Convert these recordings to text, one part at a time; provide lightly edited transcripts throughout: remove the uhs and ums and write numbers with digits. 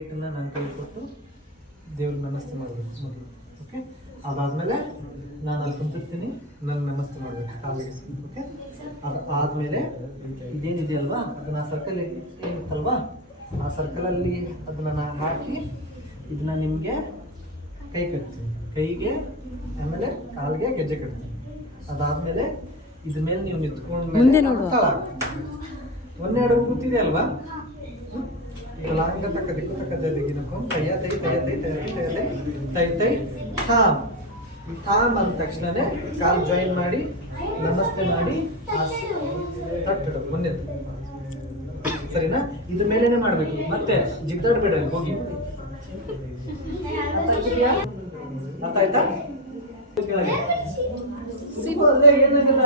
ಇದನ್ನ ನಾನು ಕೈ ಕೊಟ್ಟು ದೇವ್ರಿಗೆ ನಮಸ್ತೆ ಮಾಡಬೇಕು ಮೊದಲು. ಓಕೆ, ಅದಾದಮೇಲೆ ನಾನು ಅಲ್ಲಿ ಕುಂತಿರ್ತೀನಿ, ನಾನು ನಮಸ್ತೆ ಮಾಡಬೇಕು ಕಾಲಿಗೆ. ಓಕೆ, ಅದು ಆದಮೇಲೆ ಇದೇನಿದೆ ಅಲ್ವಾ, ಅದನ್ನು ಸರ್ಕಲ್ ಏನಿತ್ತಲ್ವಾ ಆ ಸರ್ಕಲಲ್ಲಿ ಅದನ್ನು ನಾನು ಹಾಕಿ ಇದನ್ನ ನಿಮಗೆ ಕೈ ಕಟ್ತೀನಿ, ಕೈಗೆ ಆಮೇಲೆ ಕಾಲಿಗೆ ಗೆಜ್ಜೆ ಕಟ್ತೀನಿ. ಅದಾದಮೇಲೆ ಇದ್ರ ಮೇಲೆ ನೀವು ನಿಂತ್ಕೊಂಡು ಒಂದೆರಡು ಕೂತಿದೆ ಅಲ್ವಾ, ಲಾಂಗ ತಕ್ಕ ದಿಕ್ಕು ತಕ್ಕ ದಿಕ್ಕಿನಕ್ಕೂ ತೈ ತೈ ತೈ ತೈ ತೈ ತೈ ತೈ ಥಾಮ್. ಈ ಥಾಮ್ ಅಂದ ತಕ್ಷಣನೇ ಕಾಲು ಜಾಯಿನ್ ಮಾಡಿ ನಮಸ್ತೆ ಮಾಡಿ ತಟ್ಟಿಡು ಮುಂದೆ. ಸರಿನಾ? ಇದ್ರ ಮೇಲೇನೆ ಮಾಡಬೇಕು, ಮತ್ತೆ ಜಿಗ್ದಾಡ್ಬೇಡ ಹೋಗಿ. ಅರ್ಥ ಆಯ್ತಾ? ಏನಾಗಲ್ಲ,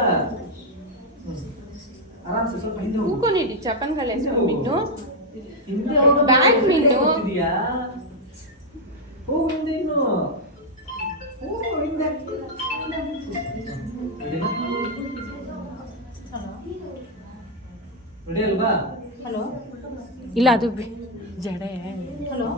ಆರಾಮ್ಸೆ ಸ್ವಲ್ಪ ಹಿಂದೆ ಕೂತ್ಕೊಂಡಿಡಿ. ಚಪನ್ಗಳು ಎಸ್ಕೊಂಡ್ಬಿಟ್ಟು ಹಿಂದೆ ಬ್ಯಾಗ್ ಮಿನ್ನು ಹೋಗು ಹಿಂದೆ, ಇನ್ನು ಹಿಂದೆ ರೆಡಿ ಅಲ್ವಾ? ಹಲೋ ಇಲ್ಲ ಅದು ಜಡೆ. ಹಲೋ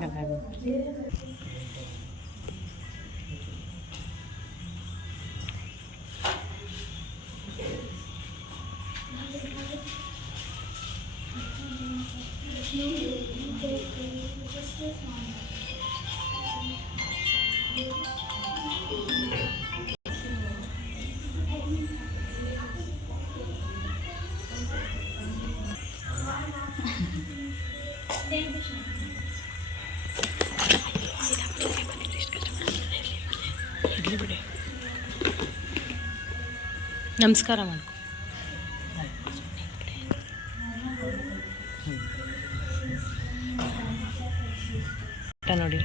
ನಮಸ್ಕಾರ ಮಾಡ್ಕೊ ನೋಡಿ.